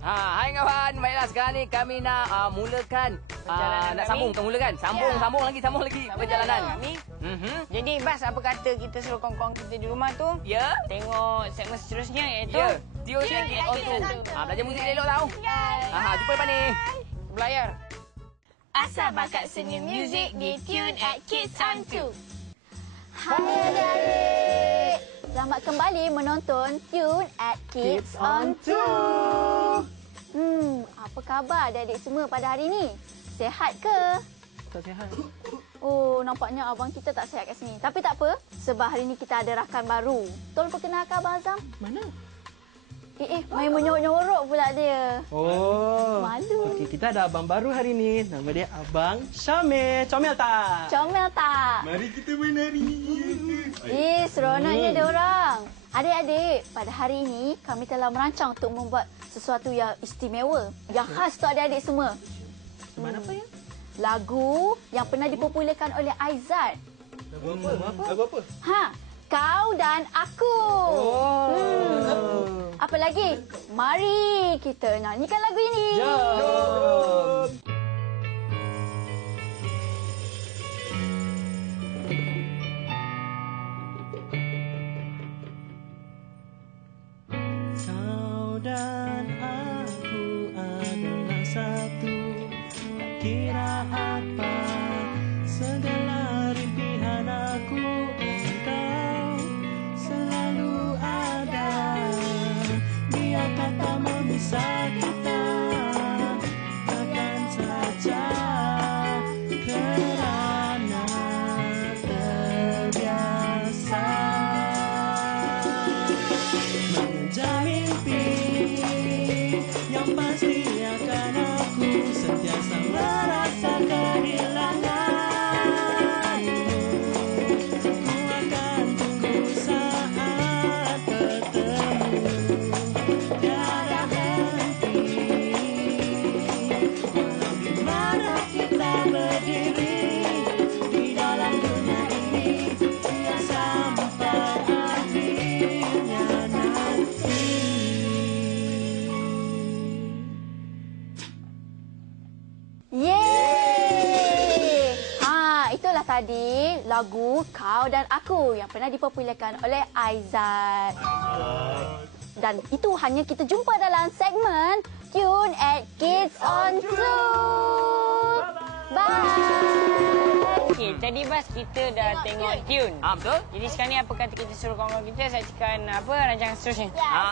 Hai kawan, baiklah sekarang ni kami nak mulakan nak sambung sambung lagi perjalanan kami. Jadi Bas, apa kata kita suruh kawan-kawan kita di rumah tu? Ya. Tengok segmen seterusnya iaitu Tune at Kids on Tour. Belajar muzik elok tau. Jumpa depan ni. Belayar. Asal bakat seni muzik di Tune at Kids on Tour. Hai adik-adik. Selamat kembali menonton Tune at Kids on Tour. Apa khabar adik-adik semua pada hari ini? Sehat ke? Tak sihat. Oh, nampaknya abang kita tak sihat kat sini. Tapi tak apa, sebab hari ini kita ada rakan baru. Tolong perkenalkan Abang Azam. Mana? Main menyorok-nyorok pula dia. Oh. Malu. Okey, kita ada abang baru hari ni. Nama dia Abang Syamil. Comel tak? Comel tak? Mari kita menari. Seronoknya dia orang. Adik-adik, pada hari ini kami telah merancang untuk membuat sesuatu yang istimewa. Yang khas untuk adik-adik semua. Mana apa ya? Lagu yang pernah dipopularkan oleh Aizat. Lagu apa? Kau dan Aku. Apa lagi? Mari kita nyanyikan lagu ini. Jom. Kau dan aku adalah satu. Tak kira apa segala rimpian aku, engkau selalu ada. Biar kata memisah kita, takkan saja kerana terbiasa mengejar mimpi yang pasti akan aku sentiasa merasa kehilangan. Ku akan tunggu saat bertemu tiada henti, walau di mana kita berdiri di dalam dunia ini, ya sampai akhirnya nanti. Yeay! Itulah tadi lagu Kau dan Aku yang pernah dipopularkan oleh Aizat. Dan itu hanya kita jumpa dalam segmen Tune at Kids on Tour. Bye! Okey, tadi Bas kita dah tengok Tune. Betul? Jadi sekarang ni apa kata kita suruh kawan-kawan kita saksikan apa rancangan seterusnya? Ya,